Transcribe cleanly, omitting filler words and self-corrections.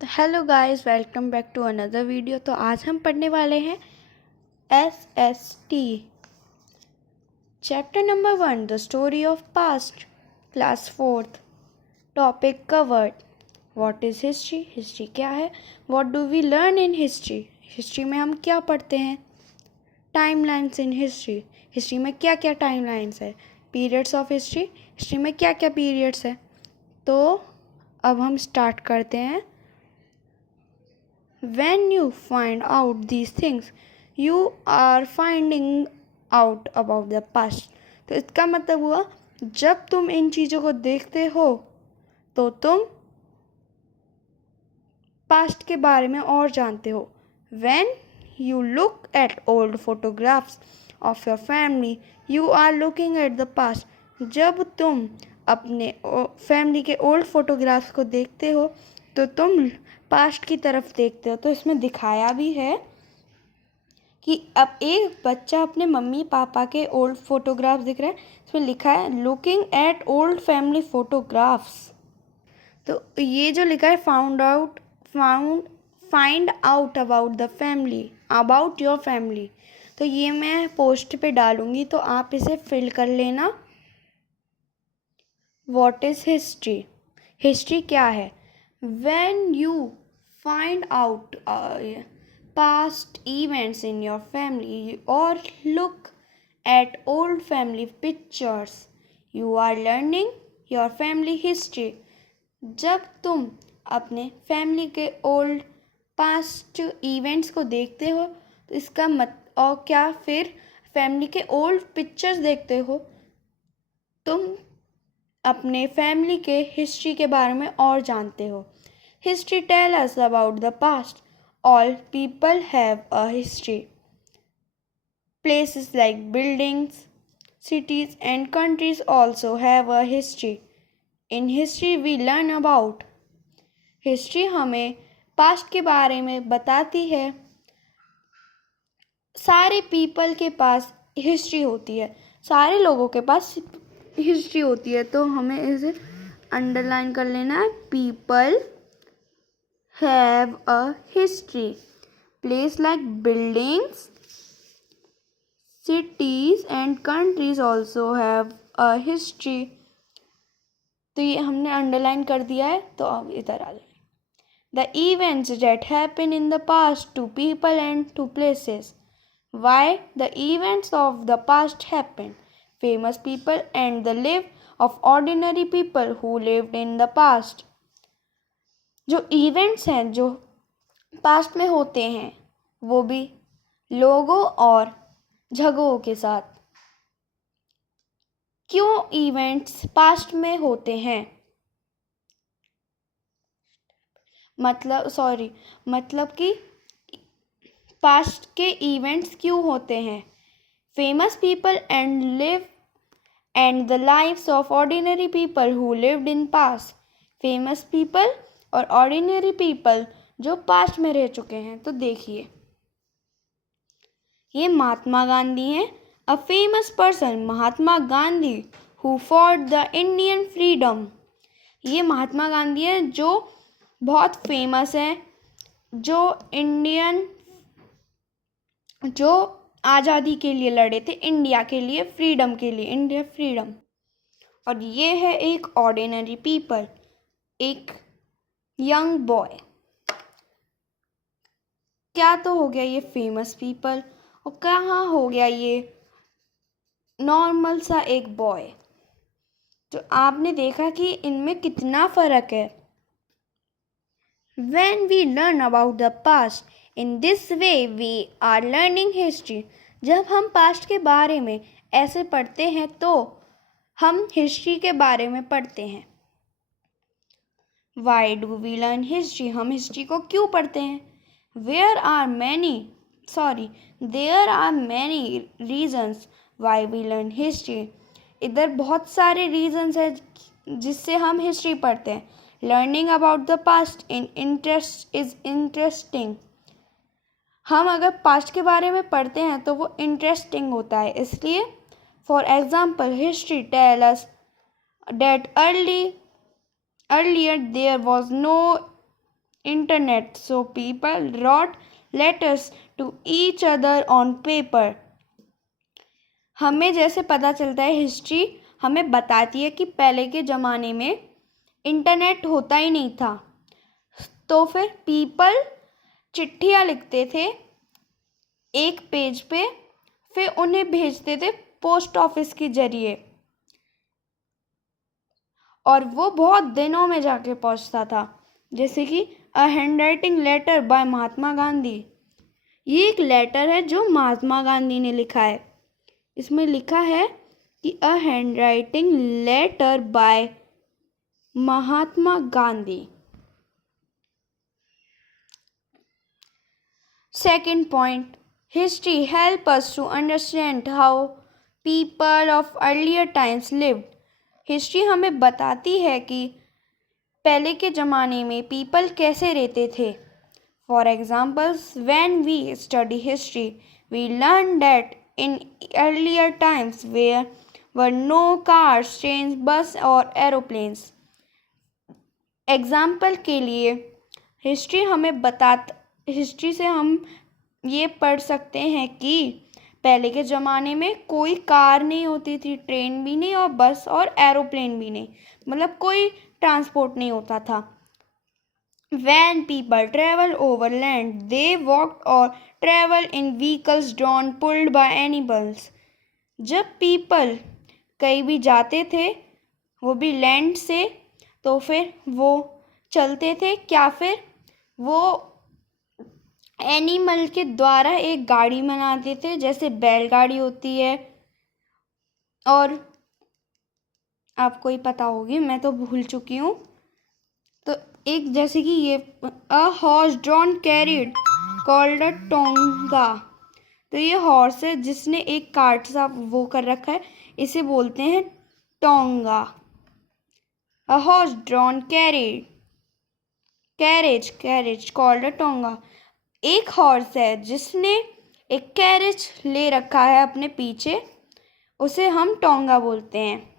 तो hello guys, welcome back to another video. तो आज हम पढ़ने वाले हैं SST chapter number 1, the story of past, class 4th। Topic covered. What is history? History क्या है? What do we learn in history? History में हम क्या पढ़ते हैं? टाइमलाइंस इन हिस्ट्री। हिस्ट्री में क्या क्या टाइमलाइंस है? Periods of history. हिस्ट्री में क्या क्या पीरियड्स है? तो अब हम स्टार्ट करते हैं। When you find out these things, you are finding out about the past. तो इसका मतलब हुआ, जब तुम इन चीज़ों को देखते हो तो तुम पास्ट के बारे में और जानते हो। When you look at old photographs of your family, you are looking at the past. जब तुम अपने फैमिली के ओल्ड फोटोग्राफ्स को देखते हो तो तुम पास्ट की तरफ देखते हो। तो इसमें दिखाया भी है कि अब एक बच्चा अपने मम्मी पापा के ओल्ड फोटोग्राफ्स दिख रहा है। इसमें लिखा है looking at old family photographs. तो ये जो लिखा है find out about the family, about your family, तो ये मैं पोस्ट पे डालूंगी, तो आप इसे फिल कर लेना। What is history? हिस्ट्री क्या है? When you find out past events in your family or look at old family pictures, you are learning your family history. जब तुम अपने फैमिली के ओल्ड पास्ट इवेंट्स को देखते हो तो इसका और क्या, फिर फैमिली के ओल्ड पिक्चर्स देखते हो, तुम अपने फैमिली के हिस्ट्री के बारे में और जानते हो। History tell us about the past. All people have a history. Places like buildings, cities, and countries also have a history. In history, we learn about. History हमें पास्ट के बारे में बताती है। सारे पीपल के पास हिस्ट्री होती है, सारे लोगों के पास हिस्ट्री होती है। तो हमें इसे अंडरलाइन कर लेना है। People have a history. Places like buildings, cities and countries also have a history. तो ये हमने अंडरलाइन कर दिया है, तो अब इधर आ जाए। The events that happen in the past to people and to places. Why the events of the past happen? Famous people and the life of ordinary people who lived in the past. जो events हैं जो past में होते हैं वो भी लोगों और जगहों के साथ। क्यों इवेंट्स पास्ट में होते हैं? मतलब कि पास्ट के इवेंट्स क्यों होते हैं? Famous people and the lives of ordinary people who lived in past. Famous people और ऑर्डिनरी पीपल जो पास्ट में रह चुके हैं। तो देखिए, ये महात्मा गांधी हैं। A famous person, Mahatma Gandhi, who fought the Indian freedom. ये महात्मा गांधी हैं जो बहुत फेमस हैं, जो आज़ादी के लिए लड़े थे, इंडिया के लिए, फ्रीडम के लिए, इंडिया फ्रीडम। और ये है एक ऑर्डिनरी पीपल, एक यंग बॉय। क्या तो हो गया ये फेमस पीपल, और कहाँ हो गया ये नॉर्मल सा एक बॉय। तो आपने देखा कि इनमें कितना फ़र्क है। When we learn about the past in this way, we are learning history. जब हम पास्ट के बारे में ऐसे पढ़ते हैं तो हम हिस्ट्री के बारे में पढ़ते हैं। Why do we learn history? हम हिस्ट्री को क्यों पढ़ते हैं? There are many reasons why we learn history. इधर बहुत सारे रीजंस हैं जिससे हम हिस्ट्री पढ़ते हैं। Learning about the past is interesting. हम अगर पास्ट के बारे में पढ़ते हैं तो वो इंटरेस्टिंग होता है, इसलिए। For example, history tell us that earlier there was no internet, so people wrote letters to each other on paper. हमें जैसे पता चलता है, हिस्ट्री हमें बताती है कि पहले के ज़माने में इंटरनेट होता ही नहीं था, तो फिर पीपल चिट्ठियाँ लिखते थे एक पेज पे, फिर उन्हें भेजते थे पोस्ट ऑफिस के जरिए, और वो बहुत दिनों में जाके पहुंचता था। जैसे कि a hand writing letter by Mahatma Gandhi. ये एक लेटर है जो महात्मा गांधी ने लिखा है। इसमें लिखा है कि a hand writing letter by Mahatma Gandhi. Second point, history help us to understand how people of earlier times lived. History हमें बताती है कि पहले के ज़माने में पीपल कैसे रहते थे। For examples, when we study history, we learn that in earlier times there were no cars, trains, bus और aeroplanes. एग्जाम्पल के लिए हिस्ट्री से हम ये पढ़ सकते हैं कि पहले के ज़माने में कोई कार नहीं होती थी, ट्रेन भी नहीं, और बस और एरोप्लेन भी नहीं, मतलब कोई ट्रांसपोर्ट नहीं होता था। When people travel over land, they walked or travel in vehicles drawn pulled by animals. जब पीपल कहीं भी जाते थे, वो भी लैंड से, तो फिर वो चलते थे, क्या फिर वो एनिमल के द्वारा एक गाड़ी बनाते थे, जैसे बैलगाड़ी होती है, और आपको ही पता होगी, मैं तो भूल चुकी हूँ। तो एक जैसे कि ये a horse drawn carried called a tonga. तो ये हॉर्स है जिसने एक कार्ट सा वो कर रखा है, इसे बोलते हैं tonga. A horse drawn carriage called a tonga. एक हॉर्स है जिसने एक कैरेज ले रखा है अपने पीछे, उसे हम टोंगा बोलते हैं।